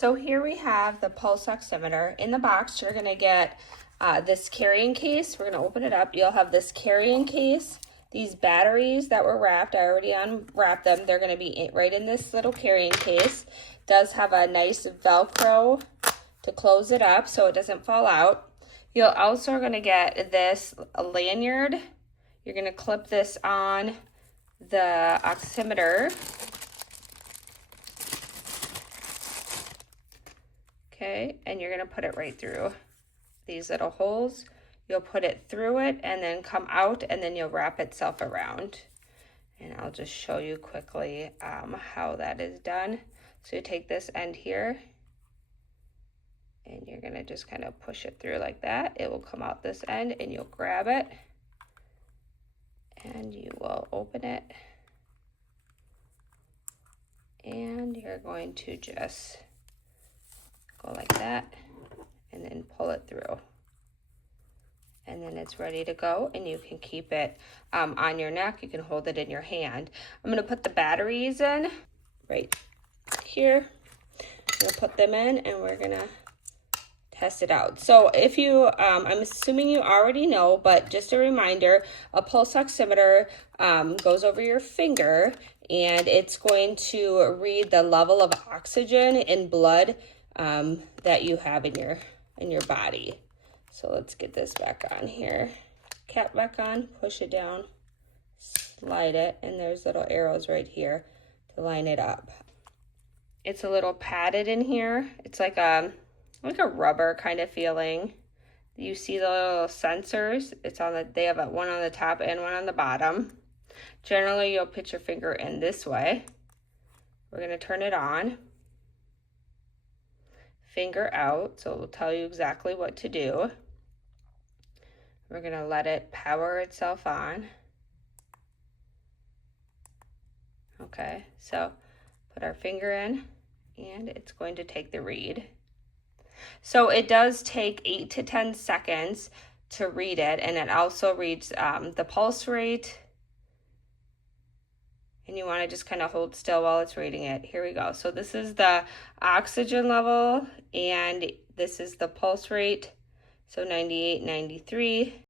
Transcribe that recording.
So here we have the pulse oximeter. In the box, you're gonna get this carrying case. We're gonna open it up. You'll have this carrying case, these batteries that were wrapped. I already unwrapped them. They're gonna be right in this little carrying case. It does have a nice Velcro to close it up so it doesn't fall out. You're also gonna get this lanyard. You're gonna clip this on the oximeter. Okay, and you're gonna put it right through these little holes. You'll put it through it and then come out, and then you'll wrap itself around. And I'll just show you quickly how that is done. So you take this end here and you're gonna just kind of push it through like that. It will come out this end and you'll grab it and you will open it. And you're going to just go like that and then pull it through. And then it's ready to go, and you can keep it on your neck. You can hold it in your hand. I'm gonna put the batteries in right here. We'll put them in and we're gonna test it out. So if you, I'm assuming you already know, but just a reminder, a pulse oximeter goes over your finger and it's going to read the level of oxygen in blood that you have in your body. So let's get this back on here. Cap back on, push it down, slide it, and there's little arrows right here to line it up. It's a little padded in here. It's like a rubber kind of feeling. You see the little sensors. It's on they have one on the top and one on the bottom. Generally, you'll put your finger in this way. We're gonna turn it on. Finger out, so it will tell you exactly what to do. We're gonna let it power itself on. Okay, so put our finger in and it's going to take the read. So it does take 8 to 10 seconds to read it, and it also reads the pulse rate. And you want to just kind of hold still while it's reading it. Here we go. So this is the oxygen level and this is the pulse rate. So 98, 93.